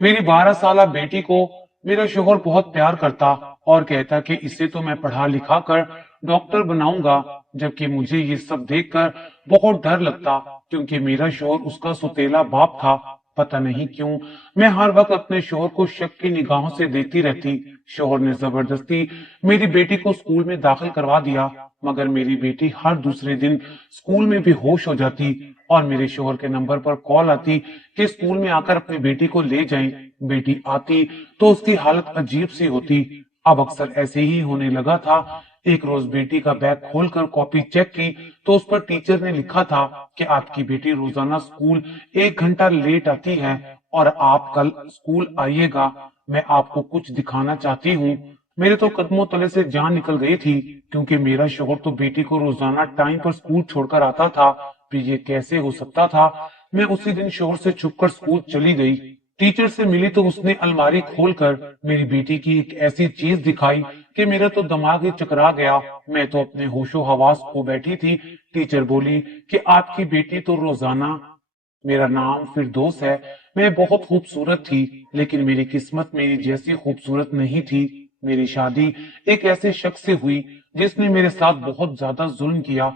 मेरी 12 साल बेटी को मेरा शोहर बहुत प्यार करता और कहता कि इसे तो मैं पढ़ा लिखा कर डॉक्टर बनाऊंगा, जबकि मुझे ये सब देखकर बहुत डर लगता, क्योंकि मेरा शोहर उसका सौतेला बाप था। पता नहीं क्यों मैं हर वक्त अपने शोहर को शक की निगाहों से देखती रहती। शोहर ने जबरदस्ती मेरी बेटी को स्कूल में दाखिल करवा दिया, मगर मेरी बेटी हर दूसरे दिन स्कूल में बेहोश हो जाती और मेरे शोहर के नंबर पर कॉल आती कि स्कूल में आकर अपनी बेटी को ले जाएं। बेटी आती तो उसकी हालत अजीब सी होती। अब अक्सर ऐसे ही होने लगा था। एक रोज बेटी का बैग खोलकर कॉपी चेक की तो उस पर टीचर ने लिखा था कि आपकी बेटी रोजाना स्कूल 1 घंटा लेट आती है और आप कल स्कूल आइएगा, मैं आपको कुछ दिखाना चाहती हूँ। मेरे तो कदमों तले से जान निकल गई थी, क्योंकि मेरा शोहर तो बेटी को रोजाना टाइम पर स्कूल छोड़कर आता था। फिर ये कैसे हो सकता था? मैं उसी दिन शोहर से छुपकर स्कूल चली गई। टीचर से मिली तो उसने अलमारी खोलकर मेरी बेटी की एक ऐसी चीज दिखाई कि मेरा तो दिमाग ही चकरा गया। मैं तो अपने होशो हवास खो बैठी थी। टीचर बोली कि आपकी बेटी तो रोजाना, मेरा नाम फिरदौस है, मैं बहुत खूबसूरत थी, लेकिन मेरी किस्मत मेरी जैसी खूबसूरत नहीं थी। मेरी शादी एक ऐसे शख्स से हुई जिसने मेरे साथ बहुत ज्यादा जुल्म किया।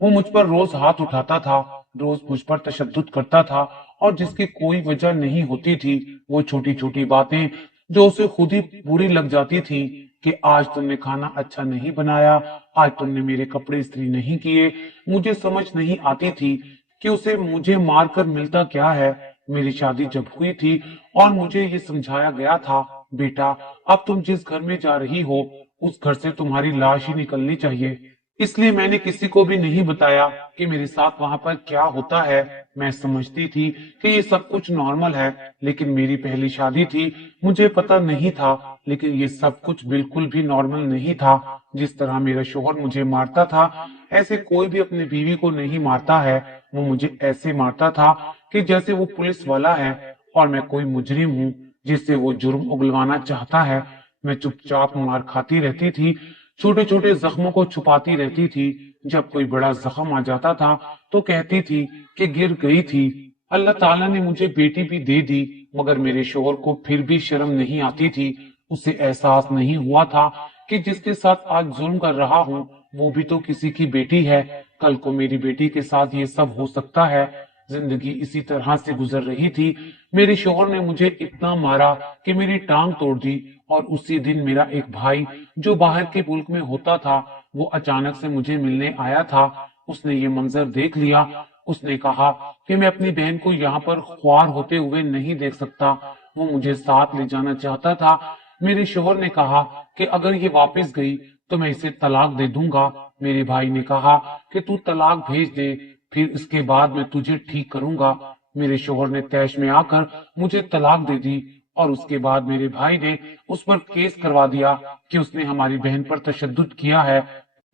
वो मुझ पर रोज हाथ उठाता था, रोज मुझ पर तशद्दुद करता था, और जिसकी कोई वजह नहीं होती थी। वो छोटी छोटी बातें जो उसे खुद ही बुरी लग जाती थी, कि आज तुमने खाना अच्छा नहीं बनाया, आज तुमने मेरे कपड़े इस्त्री नहीं किए। मुझे समझ नहीं आती थी कि उसे मुझे मारकर मिलता क्या है। मेरी शादी जब हुई थी और मुझे ये समझाया गया था, बेटा अब तुम जिस घर में जा रही हो उस घर से तुम्हारी लाश ही निकलनी चाहिए, इसलिए मैंने किसी को भी नहीं बताया कि मेरे साथ वहां पर क्या होता है। मैं समझती थी कि ये सब कुछ नॉर्मल है, लेकिन मेरी पहली शादी थी, मुझे पता नहीं था। लेकिन ये सब कुछ बिल्कुल भी नॉर्मल नहीं था। जिस तरह मेरा शोहर मुझे मारता था, ऐसे कोई भी अपनी बीवी को नहीं मारता है। वो मुझे ऐसे मारता था कि जैसे वो पुलिस वाला है और मैं कोई मुजरिम हूँ जिससे वो जुर्म उगलवाना चाहता है। मैं चुपचाप मार खाती रहती थी, छोटे छोटे जख्मों को छुपाती रहती थी। जब कोई बड़ा जख्म आ जाता था तो कहती थी कि गिर गई थी। अल्लाह ताला ने मुझे बेटी भी दे दी, मगर मेरे शोहर को फिर भी शर्म नहीं आती थी। उसे एहसास नहीं हुआ था कि जिसके साथ आज जुल्म कर रहा हूँ वो भी तो किसी की बेटी है। कल को मेरी बेटी के साथ ये सब हो सकता है। जिंदगी इसी तरह से गुजर रही थी। मेरे शोहर ने मुझे इतना मारा कि मेरी टांग तोड़ दी, और उसी दिन मेरा एक भाई जो बाहर के मुल्क में होता था, वो अचानक से मुझे मिलने आया था। उसने ये मंजर देख लिया। उसने कहा कि मैं अपनी बहन को यहाँ पर ख्वार होते हुए नहीं देख सकता। वो मुझे साथ ले जाना चाहता था। मेरे शोहर ने कहा कि अगर ये वापस गई तो मैं इसे तलाक दे दूंगा। मेरे भाई ने कहा कि तू तलाक भेज दे, फिर इसके बाद मैं तुझे ठीक करूंगा। मेरे शोहर ने तैश में आकर मुझे तलाक दे दी, और उसके बाद मेरे भाई ने उस पर केस करवा दिया कि उसने हमारी बहन पर तशद्दुद किया है।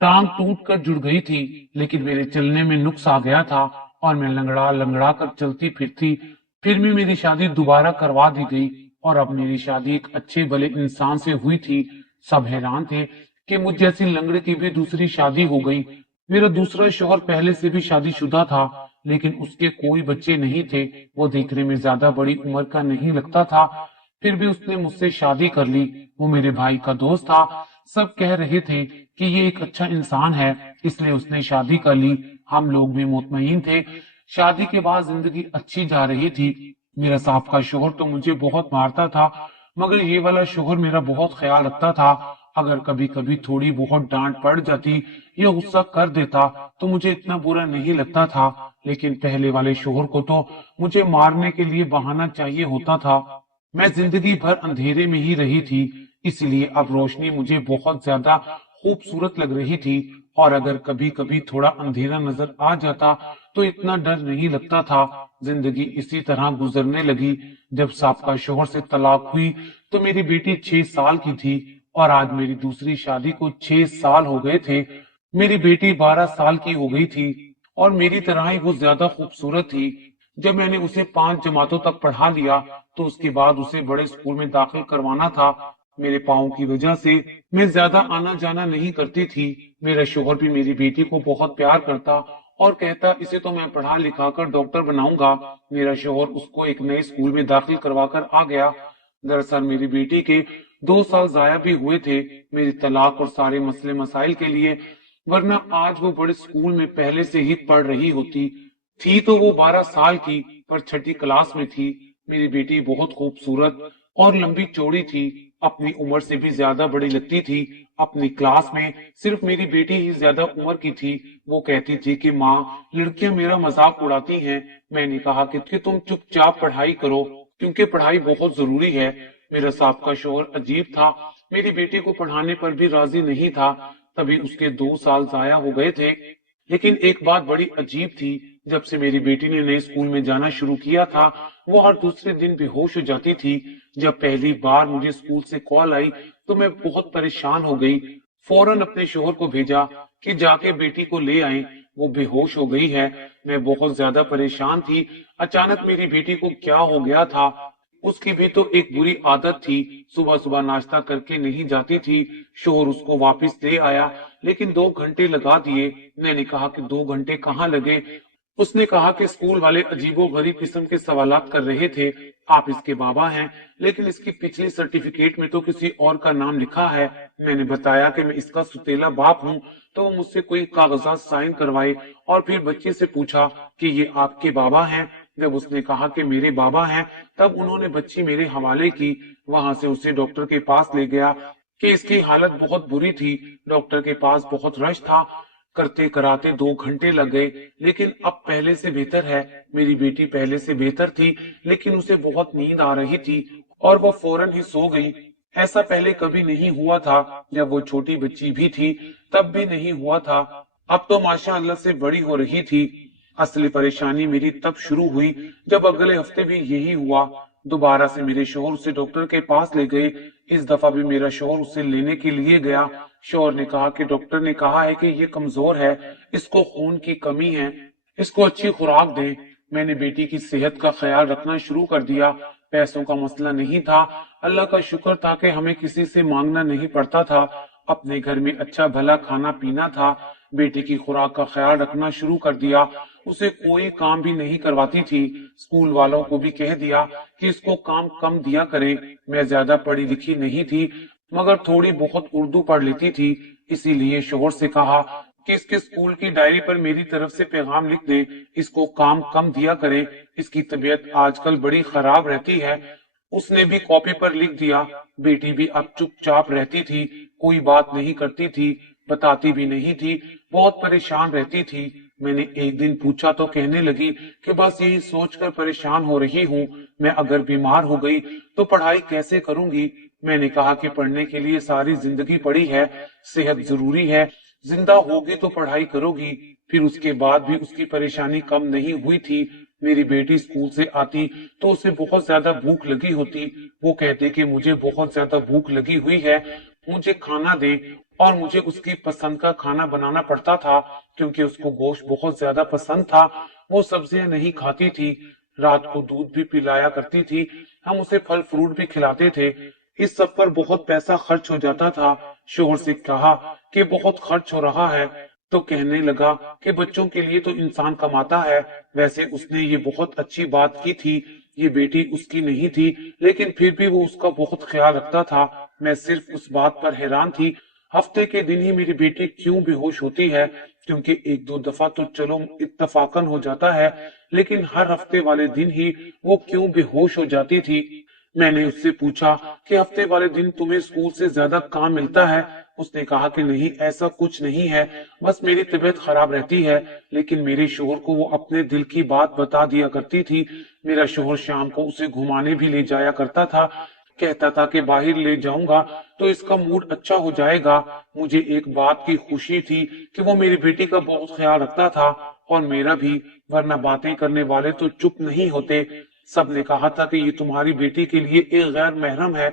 टांग टूट कर जुड़ गई थी, लेकिन मेरे चलने में नुक्स आ गया था और मैं लंगड़ा लंगड़ा कर चलती फिरती। फिर भी मेरी शादी दोबारा करवा दी गई, और अब मेरी शादी एक अच्छे भले इंसान से हुई थी। सब हैरान थे कि मुझ जैसी लंगड़े की भी दूसरी शादी हो गई। मेरा दूसरा शौहर पहले से भी शादीशुदा था, लेकिन उसके कोई बच्चे नहीं थे। वो देखने में ज्यादा बड़ी उम्र का नहीं लगता था, फिर भी उसने मुझसे शादी कर ली। वो मेरे भाई का दोस्त था। सब कह रहे थे कि ये एक अच्छा इंसान है, इसलिए उसने शादी कर ली। हम लोग भी मुतमईन थे। शादी के बाद जिंदगी अच्छी जा रही थी। मेरा साहब का शोहर तो मुझे बहुत मारता था, मगर ये वाला शोहर मेरा बहुत ख्याल रखता था। अगर कभी कभी थोड़ी बहुत डांट पड़ जाती या गुस्सा कर देता तो मुझे इतना बुरा नहीं लगता था, लेकिन पहले वाले शोहर को तो मुझे मारने के लिए बहाना चाहिए होता था। मैं जिंदगी भर अंधेरे में ही रही थी, इसलिए अब रोशनी मुझे बहुत ज्यादा खूबसूरत लग रही थी। और अगर कभी कभी थोड़ा अंधेरा नजर आ जाता तो इतना डर नहीं लगता था। जिंदगी इसी तरह गुजरने लगी। जब साबका शोहर से तलाक हुई तो मेरी बेटी 6 साल की थी, और आज मेरी दूसरी शादी को 6 साल हो गए थे। मेरी बेटी 12 साल की हो गई थी, और मेरी तरह ही वो ज्यादा खूबसूरत थी। जब मैंने उसे 5 जमातों तक पढ़ा लिया तो उसके बाद उसे बड़े स्कूल में दाखिल करवाना था। मेरे पाँव की वजह से मैं ज्यादा आना जाना नहीं करती थी। मेरा शोहर भी मेरी बेटी को बहुत प्यार करता اور کہتا اسے تو میں پڑھا لکھا کر ڈاکٹر بناؤں گا۔ میرا شوہر اس کو ایک نئے اسکول میں داخل کروا کر آ گیا۔ دراصل میری بیٹی کے 2 سال ضائع بھی ہوئے تھے میری طلاق اور سارے مسئلے مسائل کے لیے، ورنہ آج وہ بڑے اسکول میں پہلے سے ہی پڑھ رہی ہوتی تھی۔ تو وہ 12 سال کی پر چھٹی کلاس میں تھی۔ میری بیٹی بہت خوبصورت اور لمبی چوڑی تھی، اپنی عمر سے بھی زیادہ بڑی لگتی تھی۔ اپنی کلاس میں صرف میری بیٹی ہی زیادہ عمر کی تھی۔ وہ کہتی تھی کہ ماں، لڑکیاں میرا مذاق اڑاتی ہیں۔ میں نے کہا کہ تم چپ چاپ پڑھائی کرو، کیونکہ پڑھائی بہت ضروری ہے۔ میرا سابقہ شوہر عجیب تھا، میری بیٹی کو پڑھانے پر بھی راضی نہیں تھا، تبھی اس کے 2 سال ضائع ہو گئے تھے۔ لیکن ایک بات بڑی عجیب تھی، جب سے میری بیٹی نے نئے اسکول میں جانا شروع کیا تھا، وہ ہر دوسرے دن بے ہوش ہو جاتی تھی۔ جب پہلی بار مجھے اسکول سے کال آئی تو میں بہت پریشان ہو گئی۔ فوراً اپنے شوہر کو بھیجا کہ جا کے بیٹی کو لے آئیں، وہ بے ہوش ہو گئی ہے۔ میں بہت زیادہ پریشان تھی۔ اچانک میری بیٹی کو کیا ہو گیا تھا؟ اس کی بھی تو ایک بری عادت تھی، صبح صبح ناشتہ کر کے نہیں جاتی تھی۔ شوہر اس کو واپس لے آیا، لیکن 2 گھنٹے لگا دیے۔ میں نے کہا کہ 2 گھنٹے کہاں لگے؟ اس نے کہا کہ اسکول والے عجیب و غریب قسم کے سوالات کر رہے تھے۔ آپ اس کے بابا ہیں، لیکن اس کی پچھلی سرٹیفکیٹ میں تو کسی اور کا نام لکھا ہے۔ میں نے بتایا کہ میں اس کا ستیلا باپ ہوں، تو وہ مجھ سے کوئی کاغذات سائن کروائے اور پھر بچے سے پوچھا کہ یہ آپ کے بابا ہیں۔ جب اس نے کہا کہ میرے بابا ہیں، تب انہوں نے بچی میرے حوالے کی۔ وہاں سے اسے ڈاکٹر کے پاس لے گیا کہ اس کی حالت بہت بری تھی۔ ڈاکٹر کے پاس بہت رش تھا، کرتے کراتے 2 گھنٹے لگ گئے، لیکن اب پہلے سے بہتر ہے۔ میری بیٹی پہلے سے بہتر تھی، لیکن اسے بہت نیند آ رہی تھی اور وہ فوراً ہی سو گئی۔ ایسا پہلے کبھی نہیں ہوا تھا، جب وہ چھوٹی بچی بھی تھی تب بھی نہیں ہوا تھا۔ اب تو ماشاء اللہ سے بڑی ہو رہی تھی۔ اصلی پریشانی میری تب شروع ہوئی جب اگلے ہفتے بھی یہی ہوا۔ دوبارہ سے میرے شوہر اسے ڈاکٹر کے پاس لے گئے۔ اس دفعہ بھی میرا شوہر اسے لینے کے لیے گیا۔ شوہر نے کہا کہ ڈاکٹر نے کہا ہے کہ یہ کمزور ہے، اس کو خون کی کمی ہے، اس کو اچھی خوراک دیں۔ میں نے بیٹی کی صحت کا خیال رکھنا شروع کر دیا۔ پیسوں کا مسئلہ نہیں تھا، اللہ کا شکر تھا کہ ہمیں کسی سے مانگنا نہیں پڑتا تھا۔ اپنے گھر میں اچھا بھلا کھانا پینا تھا۔ بیٹی کی خوراک کا خیال رکھنا شروع کر دیا۔ اسے کوئی کام بھی نہیں کرواتی تھی۔ اسکول والوں کو بھی کہہ دیا کہ اس کو کام کم دیا کریں۔ میں زیادہ پڑھی لکھی نہیں تھی، مگر تھوڑی بہت اردو پڑھ لیتی تھی، اسی لیے شوہر سے کہا کہ اس کے اسکول کی ڈائری پر میری طرف سے پیغام لکھ دیں، اس کو کام کم دیا کریں، اس کی طبیعت آج کل بڑی خراب رہتی ہے۔ اس نے بھی کاپی پر لکھ دیا۔ بیٹی بھی اب چپ چاپ رہتی تھی، کوئی بات نہیں کرتی تھی، بتاتی بھی نہیں تھی، بہت پریشان رہتی تھی۔ میں نے ایک دن پوچھا تو کہنے لگی کہ بس یہی سوچ کر پریشان ہو رہی ہوں، میں اگر بیمار ہو گئی تو پڑھائی کیسے کروں گی؟ میں نے کہا کہ پڑھنے کے لیے ساری زندگی پڑی ہے، صحت ضروری ہے، زندہ ہوگی تو پڑھائی کرو گی۔ پھر اس کے بعد بھی اس کی پریشانی کم نہیں ہوئی تھی۔ میری بیٹی اسکول سے آتی تو اسے بہت زیادہ بھوک لگی ہوتی۔ وہ کہتی کہ مجھے بہت زیادہ بھوک لگی ہوئی ہے، مجھے کھانا دے، اور مجھے اس کی پسند کا کھانا بنانا پڑتا تھا، کیونکہ اس کو گوشت بہت زیادہ پسند تھا۔ وہ سبزیاں نہیں کھاتی تھی۔ رات کو دودھ بھی پلایا کرتی تھی، ہم اسے پھل فروٹ بھی کھلاتے تھے۔ اس سب پر بہت پیسہ خرچ ہو جاتا تھا۔ شوہر سے کہا کہ بہت خرچ ہو رہا ہے تو کہنے لگا کہ بچوں کے لیے تو انسان کماتا ہے۔ ویسے اس نے یہ بہت اچھی بات کی تھی، یہ بیٹی اس کی نہیں تھی، لیکن پھر بھی وہ اس کا بہت خیال رکھتا تھا۔ میں صرف اس بات پر حیران تھی، ہفتے کے دن ہی میری بیٹی کیوں بے ہوش ہوتی ہے؟ کیونکہ 1-2 دفعہ تو چلو اتفاقاً ہو جاتا ہے، لیکن ہر ہفتے والے دن ہی وہ کیوں بے ہوش ہو جاتی تھی؟ میں نے اس سے پوچھا کہ ہفتے والے دن تمہیں اسکول سے زیادہ کام ملتا ہے؟ اس نے کہا کہ نہیں، ایسا کچھ نہیں ہے، بس میری طبیعت خراب رہتی ہے۔ لیکن میرے شوہر کو وہ اپنے دل کی بات بتا دیا کرتی تھی۔ میرا شوہر شام کو اسے گھمانے بھی لے جایا کرتا تھا، کہتا تھا کہ باہر لے جاؤں گا تو اس کا موڈ اچھا ہو جائے گا۔ مجھے ایک بات کی خوشی تھی کہ وہ میری بیٹی کا بہت خیال رکھتا تھا، اور میرا بھی، ورنہ باتیں کرنے والے تو چپ نہیں ہوتے۔ سب نے کہا تھا کہ یہ تمہاری بیٹی کے لیے ایک غیر محرم ہے،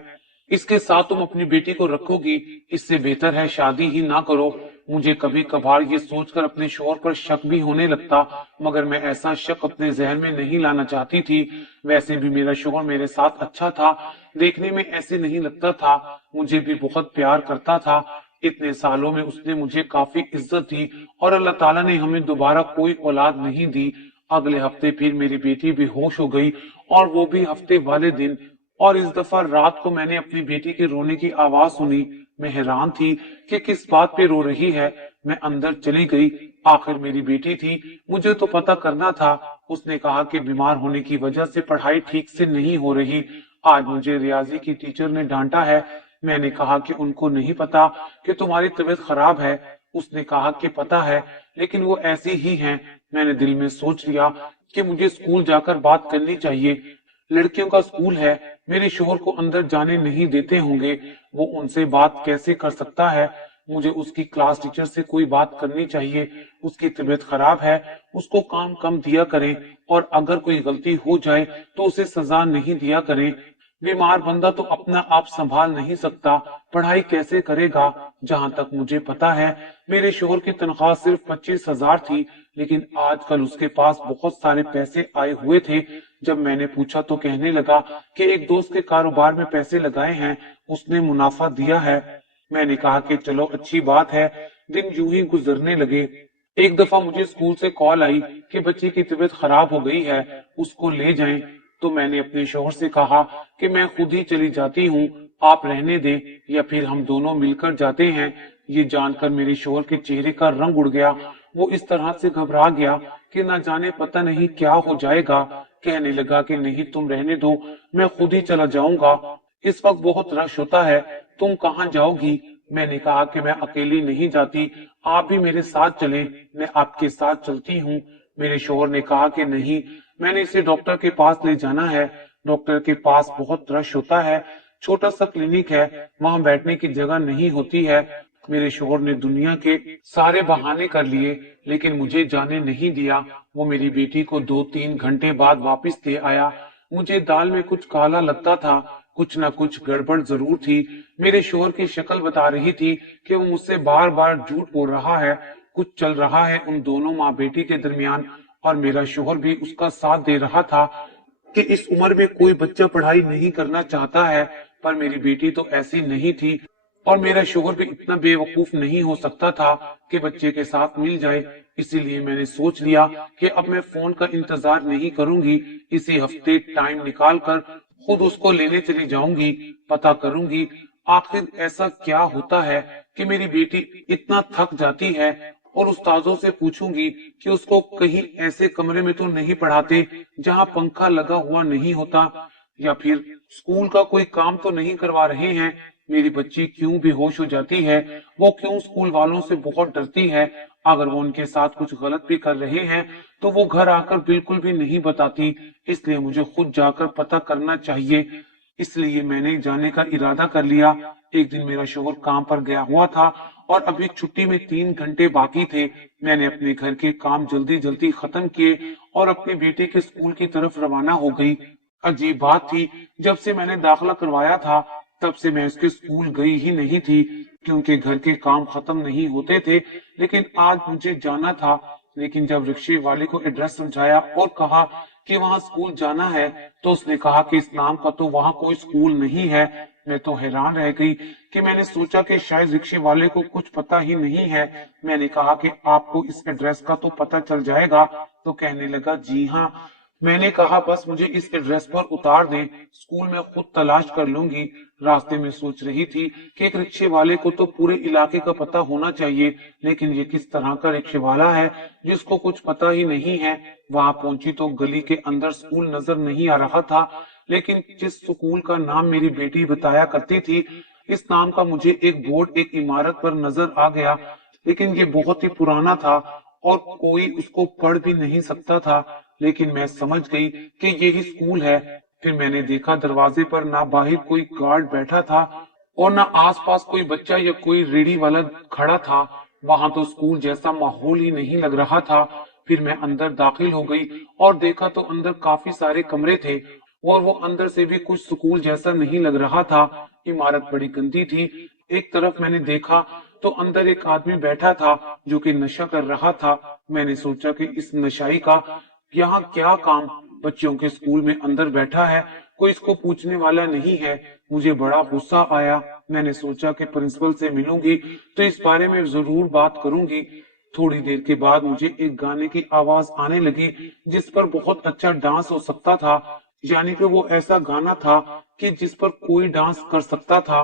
اس کے ساتھ تم اپنی بیٹی کو رکھو گی، اس سے بہتر ہے شادی ہی نہ کرو۔ مجھے کبھی کبھار یہ سوچ کر اپنے شوہر پر شک بھی ہونے لگتا، مگر میں ایسا شک اپنے ذہن میں نہیں لانا چاہتی تھی۔ ویسے بھی میرا شوہر میرے ساتھ اچھا تھا، دیکھنے میں ایسے نہیں لگتا تھا، مجھے بھی بہت پیار کرتا تھا۔ इतने सालों में उसने मुझे काफी इज्जत दी और अल्लाह ताला ने हमें दोबारा कोई औलाद नहीं दी। अगले हफ्ते फिर मेरी बेटी बेहोश हो गई और वो भी हफ्ते वाले दिन। और इस दफा रात को मैंने अपनी बेटी के रोने की आवाज सुनी। मैं हैरान थी कि किस बात पे रो रही है। मैं अंदर चली गई। आखिर मेरी बेटी थी, मुझे तो पता करना था। उसने कहा कि बीमार होने की वजह से पढ़ाई ठीक से नहीं हो रही। आज मुझे रियाजी की टीचर ने डांटा है। मैंने कहा कि उनको नहीं पता कि तुम्हारी तबीयत खराब है। उसने कहा कि पता है, लेकिन वो ऐसी ही हैं। मैंने दिल में सोच लिया कि मुझे स्कूल जाकर बात करनी चाहिए। लड़कियों का स्कूल है, मेरे शोहर को अंदर जाने नहीं देते होंगे। वो उनसे बात कैसे कर सकता है? मुझे उसकी क्लास टीचर से कोई बात करनी चाहिए। उसकी तबीयत खराब है, उसको काम कम दिया करें और अगर कोई गलती हो जाए तो उसे सजा नहीं दिया करें। बीमार बंदा तो अपना आप संभाल नहीं सकता, पढ़ाई कैसे करेगा? जहां तक मुझे पता है, मेरे शोहर की तनख्वाह सिर्फ 25,000 थी, लेकिन आजकल उसके पास बहुत सारे पैसे आए हुए थे। जब मैंने पूछा तो कहने लगा कि एक दोस्त के कारोबार में पैसे लगाए हैं, उसने मुनाफा दिया है। मैंने कहा कि चलो अच्छी बात है। दिन यूं ही गुजरने लगे। एक दफा मुझे स्कूल से कॉल आई कि बच्चे की तबीयत खराब हो गई है, उसको ले जाएं। तो मैंने अपने शोहर से कहा कि मैं खुद ही चली जाती हूँ, आप रहने दें या फिर हम दोनों मिलकर जाते हैं। ये जानकर मेरे शोहर के चेहरे का रंग उड़ गया। वो इस तरह से घबरा गया कि ना जाने पता नहीं क्या हो जाएगा। कहने लगा कि नहीं तुम रहने दो, मैं खुद ही चला जाऊंगा। इस वक्त बहुत रश होता है, तुम कहाँ जाओगी? मैंने कहा कि मैं अकेली नहीं जाती, आप भी मेरे साथ चलें, मैं आपके साथ चलती हूँ। मेरे शोहर ने कहा कि नहीं, मैंने इसे डॉक्टर के पास ले जाना है। डॉक्टर के पास बहुत रश होता है, छोटा सा क्लिनिक है, वहां बैठने की जगह नहीं होती है। मेरे शोहर ने दुनिया के सारे बहाने कर लिए, लेकिन मुझे जाने नहीं दिया। वो मेरी बेटी को 2-3 घंटे बाद वापस ले आया। मुझे दाल में कुछ काला लगता था, कुछ ना कुछ गड़बड़ जरूर थी। मेरे शोहर की शक्ल बता रही थी कि वो मुझसे बार बार झूठ बोल रहा है। कुछ चल रहा है उन दोनों माँ बेटी के दरमियान, और मेरा शोहर भी उसका साथ दे रहा था कि इस उम्र में कोई बच्चा पढ़ाई नहीं करना चाहता है। पर मेरी बेटी तो ऐसी नहीं थी, और मेरा शोहर भी इतना बेवकूफ नहीं हो सकता था कि बच्चे के साथ मिल जाए। इसीलिए मैंने सोच लिया कि अब मैं फोन का इंतजार नहीं करूंगी, इसी हफ्ते टाइम निकाल कर खुद उसको लेने चली जाऊंगी। पता करूंगी आखिर ऐसा क्या होता है कि मेरी बेटी इतना थक जाती है, और उस्तादों से पूछूंगी कि उसको कहीं ऐसे कमरे में तो नहीं पढ़ाते जहां पंखा लगा हुआ नहीं होता, या फिर स्कूल का कोई काम तो नहीं करवा रहे हैं। मेरी बच्ची क्यों बेहोश हो जाती है? वो क्यों स्कूल वालों से बहुत डरती है? अगर वो उनके साथ कुछ गलत भी कर रहे हैं तो वो घर आकर बिल्कुल भी नहीं बताती। इसलिए मुझे खुद जाकर पता करना चाहिए। इसलिए मैंने जाने का इरादा कर लिया। एक दिन मेरा शोहर काम पर गया हुआ था और अभी छुट्टी में 3 घंटे बाकी थे। मैंने अपने घर के काम जल्दी जल्दी खत्म किए और अपनी बेटी के स्कूल की तरफ रवाना हो गई। अजीब बात थी, जब से मैंने दाखिला करवाया था तब से मैं उसके स्कूल गई ही नहीं थी, क्योंकि घर के काम खत्म नहीं होते थे। लेकिन आज मुझे जाना था। लेकिन जब रिक्शे वाले को एड्रेस समझाया और कहा कि वहां स्कूल जाना है, तो उसने कहा कि इस नाम का तो वहां कोई स्कूल नहीं है। मैं तो हैरान रह गई कि मैंने सोचा कि शायद रिक्शे वाले को कुछ पता ही नहीं है। मैंने कहा कि आपको इस एड्रेस का तो पता चल जाएगा। तो कहने लगा जी हाँ। मैंने कहा बस मुझे इस एड्रेस पर उतार दें, स्कूल में खुद तलाश कर लूंगी। रास्ते में सोच रही थी कि एक रिक्शे वाले को तो पूरे इलाके का पता होना चाहिए, लेकिन ये किस तरह का रिक्शे वाला है जिसको कुछ पता ही नहीं है। वहां पहुंची तो गली के अंदर स्कूल नजर नहीं आ रहा था, लेकिन जिस स्कूल का नाम मेरी बेटी बताया करती थी, इस नाम का मुझे एक बोर्ड एक इमारत पर नजर आ गया। लेकिन ये बहुत ही पुराना था और कोई उसको पढ़ भी नहीं सकता था। लेकिन मैं समझ गई कि यही स्कूल है। फिर मैंने देखा दरवाजे पर ना बाहर कोई गार्ड बैठा था और ना आसपास कोई बच्चा या कोई रेडी वाला खड़ा था। वहां तो स्कूल जैसा माहौल ही नहीं लग रहा था। फिर मैं अंदर दाखिल हो गई और देखा तो अंदर काफी सारे कमरे थे, और वो अंदर से भी कुछ स्कूल जैसा नहीं लग रहा था। इमारत बड़ी गंदी थी। एक तरफ मैंने देखा तो अंदर एक आदमी बैठा था जो कि नशा कर रहा था। मैंने सोचा कि इस नशाई का यहाँ क्या काम? बच्चों के स्कूल में अंदर बैठा है कोई इसको पूछने वाला नहीं है। मुझे बड़ा गुस्सा आया। मैंने सोचा कि प्रिंसिपल से मिलूंगी तो इस बारे में जरूर बात करूंगी। थोड़ी देर के बाद मुझे एक गाने की आवाज आने लगी जिस पर बहुत अच्छा डांस हो सकता था। यानी कि वो ऐसा गाना था कि जिस पर कोई डांस कर सकता था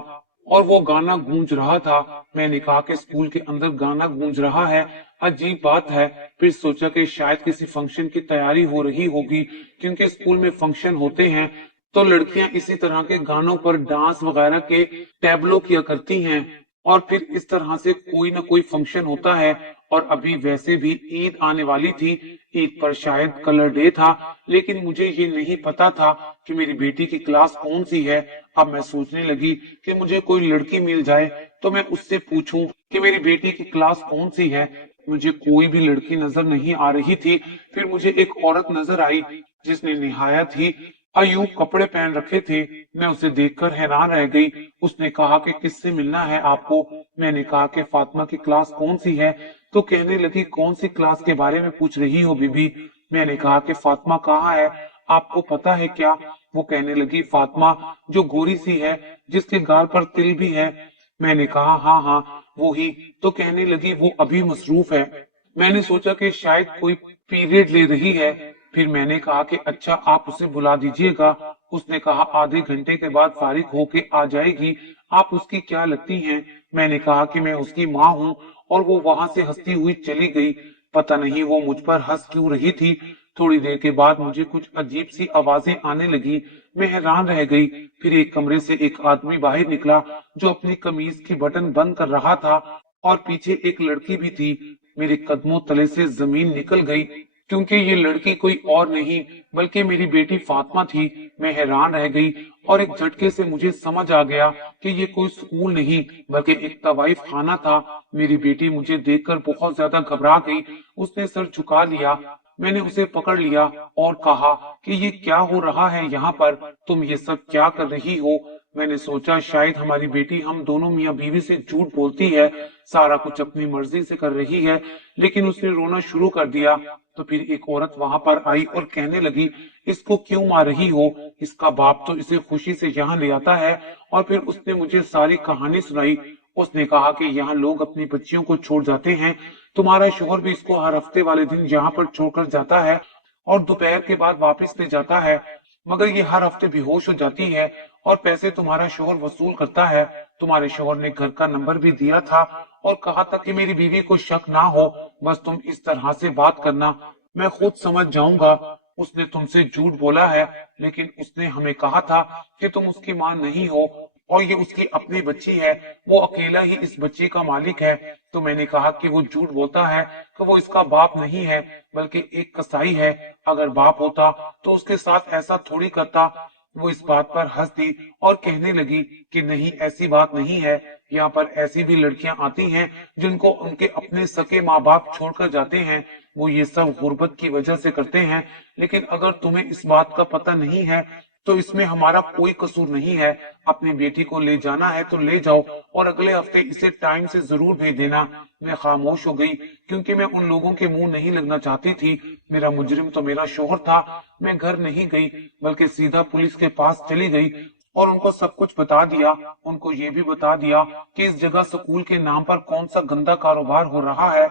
और वो गाना गूंज रहा था। मैंने कहा कि स्कूल के अंदर गाना गूंज रहा है, अजीब बात है। फिर सोचा कि शायद किसी फंक्शन की तैयारी हो रही होगी, क्योंकि स्कूल में फंक्शन होते हैं तो लड़कियां इसी तरह के गानों पर डांस वगैरह के टैबलो किया करती हैं। और फिर इस तरह से कोई ना कोई फंक्शन होता है। और अभी वैसे भी ईद आने वाली थी, ईद पर शायद कलर डे था, लेकिन मुझे ये नहीं पता था कि मेरी बेटी की क्लास कौन सी है। अब मैं सोचने लगी कि मुझे कोई लड़की मिल जाए तो मैं उससे पूछूं कि मेरी बेटी की क्लास कौन सी है। मुझे कोई भी लड़की नजर नहीं आ रही थी। फिर मुझे एक औरत नजर आई जिसने निहायत ही अयूब कपड़े पहन रखे थे। मैं उसे देखकर हैरान रह गई। उसने कहा कि किससे मिलना है आपको। मैंने कहा कि फातिमा की क्लास कौन सी है। तो कहने लगी, कौन सी क्लास के बारे में पूछ रही हो बीबी। मैंने कहा कि फातिमा कहाँ है, आपको पता है क्या। वो कहने लगी, फातिमा जो गोरी सी है, जिसके गाल पर तिल भी है। मैंने कहा, हाँ हाँ वो ही। तो कहने लगी, वो अभी मसरूफ है। मैंने सोचा कि शायद कोई पीरियड ले रही है। फिर मैंने कहा कि अच्छा आप उसे बुला दीजिएगा। उसने कहा आधे घंटे के बाद फारिग होके आ जाएगी। आप उसकी क्या लगती हैं। मैंने कहा कि मैं उसकी माँ हूँ। और वो वहां से हंसती हुई चली गई। पता नहीं वो मुझ पर हंस क्यों रही थी। थोड़ी देर के बाद मुझे कुछ अजीब सी आवाजें आने लगी। मैं हैरान रह गई। फिर एक कमरे से एक आदमी बाहर निकला जो अपनी कमीज की बटन बंद कर रहा था। और पीछे एक लड़की भी थी। मेरे कदमों तले से जमीन निकल गई, क्योंकि ये लड़की कोई और नहीं बल्कि मेरी बेटी फातिमा थी। मैं हैरान रह गई और एक झटके से मुझे समझ आ गया कि ये कोई स्कूल नहीं बल्कि एक तवाइफ खाना था। मेरी बेटी मुझे देखकर बहुत ज्यादा घबरा गई। उसने सर झुका लिया। मैंने उसे पकड़ लिया और कहा कि ये क्या हो रहा है यहाँ पर, तुम ये सब क्या कर रही हो। मैंने सोचा शायद हमारी बेटी हम दोनों मियाँ बीवी से झूठ बोलती है, सारा कुछ अपनी मर्जी से कर रही है। लेकिन उसने रोना शुरू कर दिया। तो फिर एक औरत वहां पर आई और कहने लगी, इसको क्यों मार रही हो, इसका बाप तो इसे खुशी से यहाँ ले आता है। और फिर उसने मुझे सारी कहानी सुनाई। उसने कहा कि यहाँ लोग अपनी बच्चियों को छोड़ जाते हैं, तुम्हारा शोहर भी इसको हर हफ्ते वाले दिन यहाँ पर छोड़कर जाता है और दोपहर के बाद वापस ले जाता है, मगर ये हर हफ्ते बेहोश हो जाती है और पैसे तुम्हारा शोहर वसूल करता है। तुम्हारे शोहर ने घर का नंबर भी दिया था और कहा था कि मेरी बीवी को शक ना हो, बस तुम इस तरह से बात करना, मैं खुद समझ जाऊंगा। उसने तुमसे झूठ बोला है, लेकिन उसने हमें कहा था कि तुम उसकी मां नहीं हो और ये उसकी अपनी बच्ची है, वो अकेला ही इस बच्ची का मालिक है। तो मैंने कहा कि वो झूठ बोलता है कि वो इसका बाप नहीं है बल्कि एक कसाई है। अगर बाप होता तो उसके साथ ऐसा थोड़ी करता। वो इस बात पर हंस दी और कहने लगी कि नहीं, ऐसी बात नहीं है। यहाँ पर ऐसी भी लड़कियां आती हैं जिनको उनके अपने सके माँ बाप छोड़कर जाते हैं। वो ये सब गुर्बत की वजह से करते हैं। लेकिन अगर तुम्हें इस बात का पता नहीं है तो इसमें हमारा कोई कसूर नहीं है। अपनी बेटी को ले जाना है तो ले जाओ और अगले हफ्ते इसे टाइम से जरूर भेज देना। मैं खामोश हो गई, क्योंकि मैं उन लोगों के मुंह नहीं लगना चाहती थी। मेरा मुजरिम तो मेरा शोहर था। मैं घर नहीं गई बल्कि सीधा पुलिस के पास चली गई और उनको सब कुछ बता दिया। उनको ये भी बता दिया कि इस जगह स्कूल के नाम पर कौन सा गंदा कारोबार हो रहा है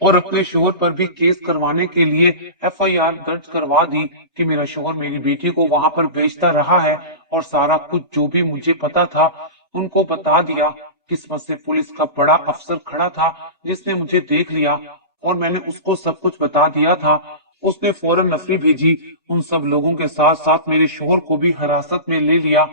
और अपने शोहर पर भी केस करवाने के लिए एफआईआर दर्ज करवा दी कि मेरा शोहर मेरी बेटी को वहां पर भेजता रहा है। और सारा कुछ जो भी मुझे पता था उनको बता दिया। किस्मत से पुलिस का बड़ा अफसर खड़ा था जिसने मुझे देख लिया और मैंने उसको सब कुछ बता दिया था। उसने फौरन नफरी भेजी। उन सब लोगों के साथ साथ मेरे शोहर को भी हिरासत में ले लिया।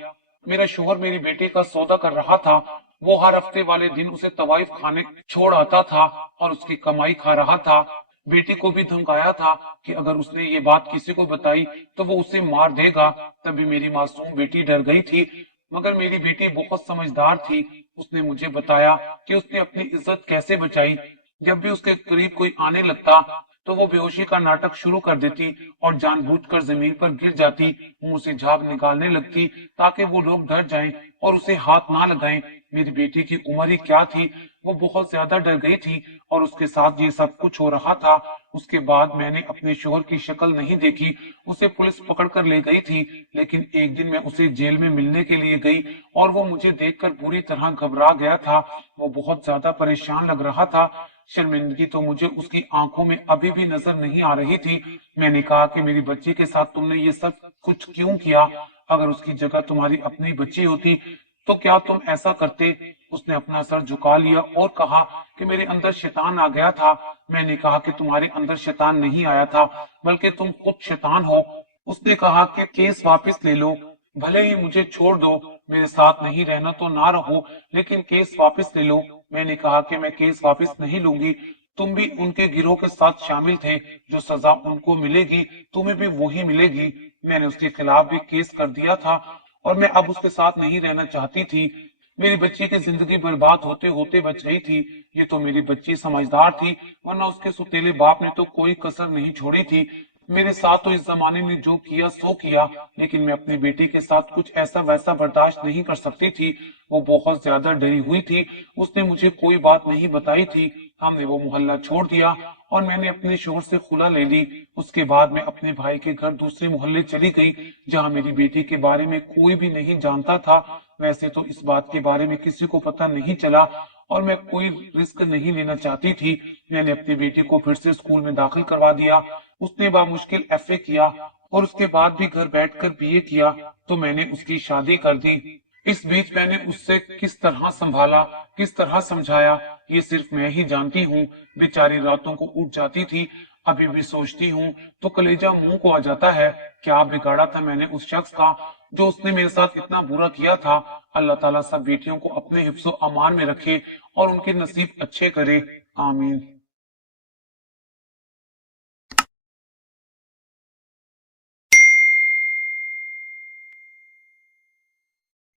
मेरा शोहर मेरी बेटे का सौदा कर रहा था। वो हर हफ्ते वाले दिन उसे तवाइफ खाने छोड़ आता था और उसकी कमाई खा रहा था। बेटी को भी धमकाया था कि अगर उसने ये बात किसी को बताई तो वो उसे मार देगा। तभी मेरी मासूम बेटी डर गई थी, मगर मेरी बेटी बहुत समझदार थी। उसने मुझे बताया कि उसने अपनी इज्जत कैसे बचाई। जब भी उसके करीब कोई आने लगता تو وہ بے ہوشی کا ناٹک شروع کر دیتی اور جان بوجھ کر زمین پر گر جاتی، منہ سے جھاگ نکالنے لگتی تاکہ وہ لوگ ڈر جائیں اور اسے ہاتھ نہ لگائیں۔ میری بیٹی کی عمر ہی کیا تھی، وہ بہت زیادہ ڈر گئی تھی اور اس کے ساتھ یہ سب کچھ ہو رہا تھا۔ اس کے بعد میں نے اپنے شوہر کی شکل نہیں دیکھی، اسے پولیس پکڑ کر لے گئی تھی، لیکن ایک دن میں اسے جیل میں ملنے کے لیے گئی اور وہ مجھے دیکھ کر بری طرح گھبرا گیا تھا، وہ بہت زیادہ پریشان لگ رہا تھا۔ شرمندگی تو مجھے اس کی آنکھوں میں ابھی بھی نظر نہیں آ رہی تھی۔ میں نے کہا کہ میری بچی کے ساتھ تم نے یہ سب کچھ کیوں کیا؟ اگر اس کی جگہ تمہاری اپنی بچی ہوتی تو کیا تم ایسا کرتے؟ اس نے اپنا سر جھکا لیا اور کہا کہ میرے اندر شیطان آ گیا تھا۔ میں نے کہا کہ تمہارے اندر شیطان نہیں آیا تھا بلکہ تم خود شیطان ہو۔ اس نے کہا کہ کیس واپس لے لو، بھلے ہی مجھے چھوڑ دو، میرے ساتھ نہیں رہنا تو نہ رہو، لیکن کیس واپس لے لو۔ میں نے کہا کہ میں کیس واپس نہیں لوں گی، تم بھی ان کے گروہ کے ساتھ شامل تھے، جو سزا ان کو ملے گی تمہیں بھی وہی ملے گی۔ میں نے اس کے خلاف بھی کیس کر دیا تھا اور میں اب اس کے ساتھ نہیں رہنا چاہتی تھی۔ میری بچی کی زندگی برباد ہوتے ہوتے بچ گئی تھی۔ یہ تو میری بچی سمجھدار تھی، ورنہ اس کے سوتیلے باپ نے تو کوئی کسر نہیں چھوڑی تھی۔ میرے ساتھ تو اس زمانے نے جو کیا سو کیا، لیکن میں اپنی بیٹی کے ساتھ کچھ ایسا ویسا برداشت نہیں کر سکتی تھی۔ وہ بہت زیادہ ڈری ہوئی تھی، اس نے مجھے کوئی بات نہیں بتائی تھی۔ ہم نے وہ محلہ چھوڑ دیا اور میں نے اپنے شوہر سے خلا لے لی۔ اس کے بعد میں اپنے بھائی کے گھر دوسرے محلے چلی گئی، جہاں میری بیٹی کے بارے میں کوئی بھی نہیں جانتا تھا۔ ویسے تو اس بات کے بارے میں کسی کو پتہ نہیں چلا اور میں کوئی رسک نہیں لینا چاہتی تھی۔ میں نے اپنی بیٹی کو پھر سے اسکول میں داخل کروا دیا۔ اس نے بامشکل ایف اے کیا اور اس کے بعد بھی گھر بیٹھ کر بی اے کیا، تو میں نے اس کی شادی کر دی۔ اس بیچ میں نے اس سے کس طرح سنبھالا، کس طرح سمجھایا، یہ صرف میں ہی جانتی ہوں۔ بیچاری راتوں کو اٹھ جاتی تھی، ابھی بھی سوچتی ہوں تو کلیجہ منہ کو آ جاتا ہے۔ کیا بگاڑا تھا میں نے اس شخص کا جو اس نے میرے ساتھ اتنا برا کیا تھا۔ اللہ تعالیٰ سب بیٹیوں کو اپنے حفظ و امان میں رکھے اور ان کے نصیب اچھے کرے، آمین۔